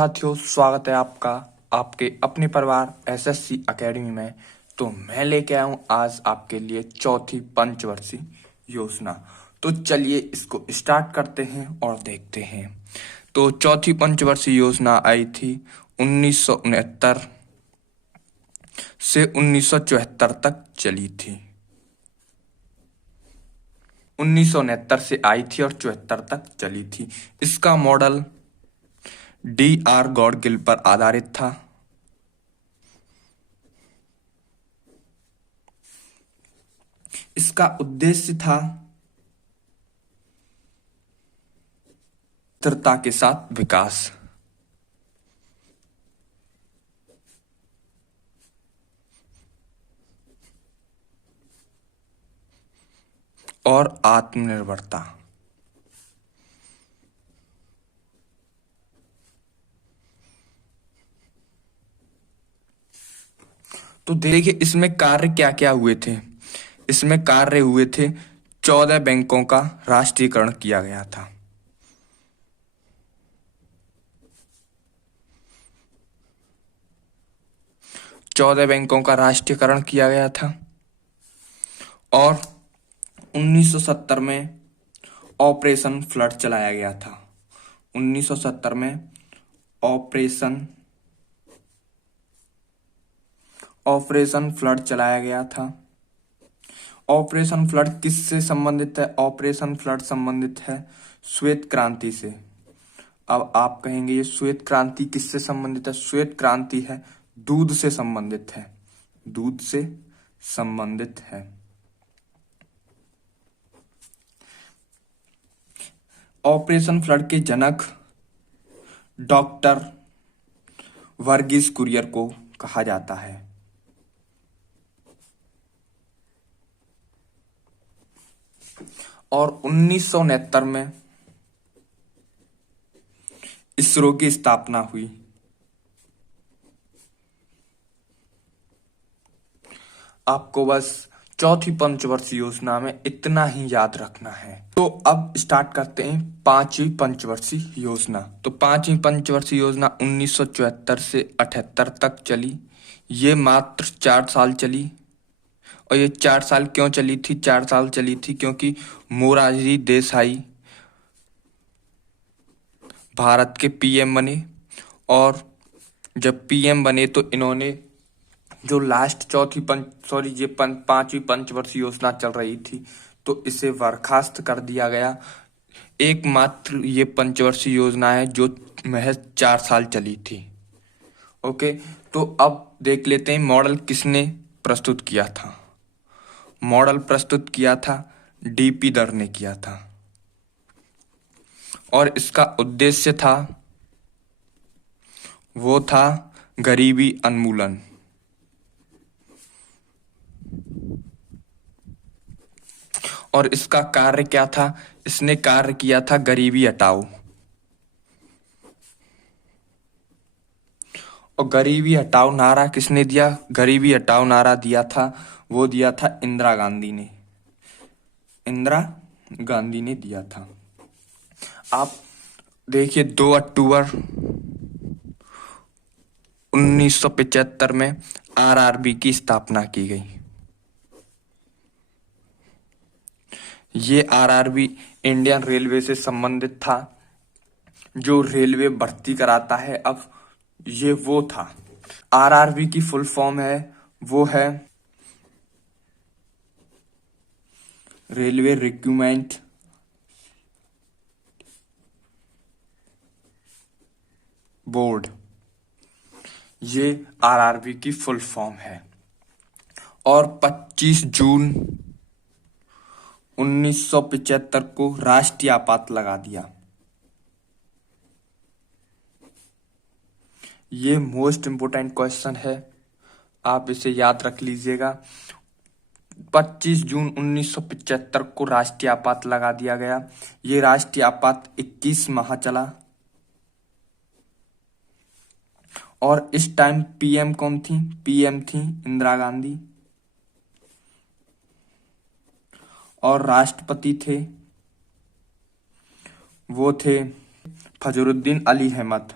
साथियों, स्वागत है आपका आपके अपने परिवार एसएससी एकेडमी में। तो मैं लेके आया हूँ आज आपके लिए चौथी पंचवर्षीय योजना। तो चलिए इसको स्टार्ट करते हैं और देखते हैं। तो चौथी पंचवर्षीय योजना आई थी 1969 से 1974 तक चली थी। 1969 से आई थी और 74 तक चली थी। इसका मॉडल D.R. गॉडगिल पर आधारित था। इसका उद्देश्य था स्थिरता के साथ विकास। और आत्मनिर्भरता। तो देखिए इसमें कार्य क्या क्या हुए थे। इसमें कार्य हुए थे 14 बैंकों का राष्ट्रीयकरण किया गया था। चौदह बैंकों का राष्ट्रीयकरण किया गया था और 1970 में ऑपरेशन फ्लड चलाया गया था। 1970 में ऑपरेशन फ्लड चलाया गया था। ऑपरेशन फ्लड किससे संबंधित है? ऑपरेशन फ्लड संबंधित है श्वेत क्रांति से। अब आप कहेंगे ये श्वेत क्रांति किससे संबंधित है? श्वेत क्रांति है दूध से संबंधित है। दूध से संबंधित है। ऑपरेशन फ्लड के जनक डॉक्टर वर्गीस कुरियर को कहा जाता है। और 1969 में इसरो की स्थापना हुई। आपको बस चौथी पंचवर्षीय योजना में इतना ही याद रखना है। तो अब स्टार्ट करते हैं पांचवी पंचवर्षीय योजना। तो पांचवी पंचवर्षीय योजना 1974 से 78 तक चली। ये मात्र 4 साल चली। और ये 4 साल क्यों चली थी? 4 साल चली थी क्योंकि मोरारजी देसाई भारत के पीएम बने। और जब पीएम बने तो इन्होंने जो लास्ट पांचवी पंचवर्षीय योजना चल रही थी तो इसे बर्खास्त कर दिया गया। एकमात्र ये पंचवर्षीय योजना है जो महज 4 साल चली थी। ओके, तो अब देख लेते हैं मॉडल किसने प्रस्तुत किया था। मॉडल प्रस्तुत किया था डीपी दर ने किया था। और इसका उद्देश्य था वो था गरीबी उन्मूलन। और इसका कार्य क्या था? इसने कार्य किया था गरीबी हटाओ। और गरीबी हटाओ नारा किसने दिया? गरीबी हटाओ नारा दिया था, वो दिया था इंदिरा गांधी ने। इंदिरा गांधी ने दिया था। आप देखिए 2 अक्टूबर 1975 में आरआरबी की स्थापना की गई। ये आरआरबी इंडियन रेलवे से संबंधित था, जो रेलवे भर्ती कराता है। अब ये वो था। आरआरबी की फुल फॉर्म है वो है रेलवे रिक्रूटमेंट बोर्ड। ये आरआरबी की फुल फॉर्म है। और 25 जून 1975 को राष्ट्रीय आपात लगा दिया। ये मोस्ट इंपोर्टेंट क्वेश्चन है, आप इसे याद रख लीजिएगा। 25 जून 1975 को राष्ट्रीय आपात लगा दिया गया। ये राष्ट्रीय आपात 21 माह चला। और इस टाइम पीएम कौन थी? पीएम थी इंदिरा गांधी। और राष्ट्रपति थे वो थे फजरुद्दीन अली अहमद।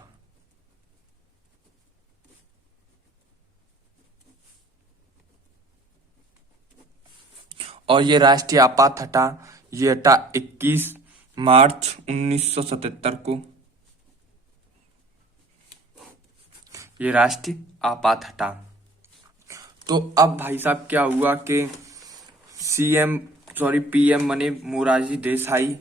और ये राष्ट्रीय आपात हटा, ये हटा 21 मार्च 1977 को। ये राष्ट्रीय आपात हटा। तो अब भाई साहब क्या हुआ कि पीएम बने मोरारजी देसाई।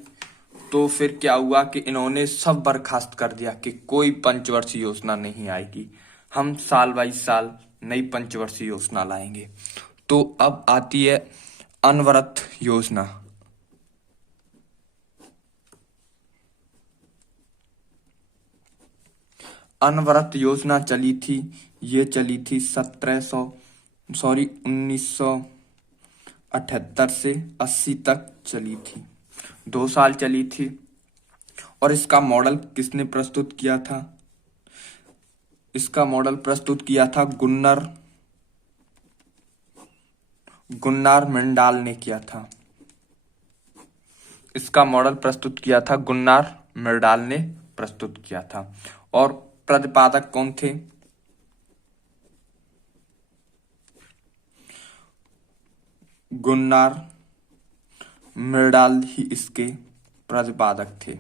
तो फिर क्या हुआ कि इन्होंने सब बर्खास्त कर दिया कि कोई पंचवर्षीय योजना नहीं आएगी, हम साल बाई साल नई पंचवर्षीय योजना लाएंगे। तो अब आती है अनवरत योजना। अनवरत योजना चली थी, ये चली थी 1978 से 80 तक चली थी, 2 साल चली थी। और इसका मॉडल किसने प्रस्तुत किया था? इसका मॉडल प्रस्तुत किया था गुन्नार मैंडाल ने किया था। इसका मॉडल प्रस्तुत किया था गुन्नार मैंडाल ने प्रस्तुत किया था। और प्रतिपादक कौन थे? गुन्नार मैंडाल ही इसके प्रतिपादक थे।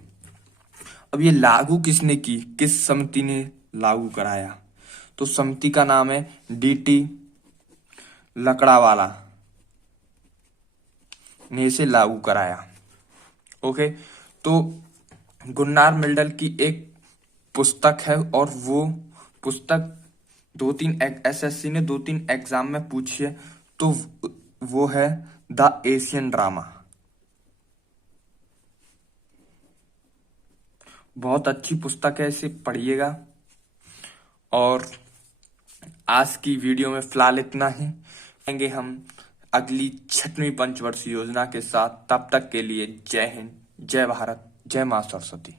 अब ये लागू किसने की, किस समिति ने लागू कराया? तो समिति का नाम है डीटी लकड़ावाला ने इसे लागू कराया। ओके, तो गुन्नार मैंडाल की एक पुस्तक है और वो पुस्तक 2-3 एसएससी ने 2-3 एग्जाम में पूछी है। तो वो है द एशियन ड्रामा। बहुत अच्छी पुस्तक है, इसे पढ़िएगा। और आज की वीडियो में फिलहाल इतना ही। आएंगे हम अगली 6वीं पंचवर्षीय योजना के साथ। तब तक के लिए जय हिंद, जय भारत, जय मां सरस्वती।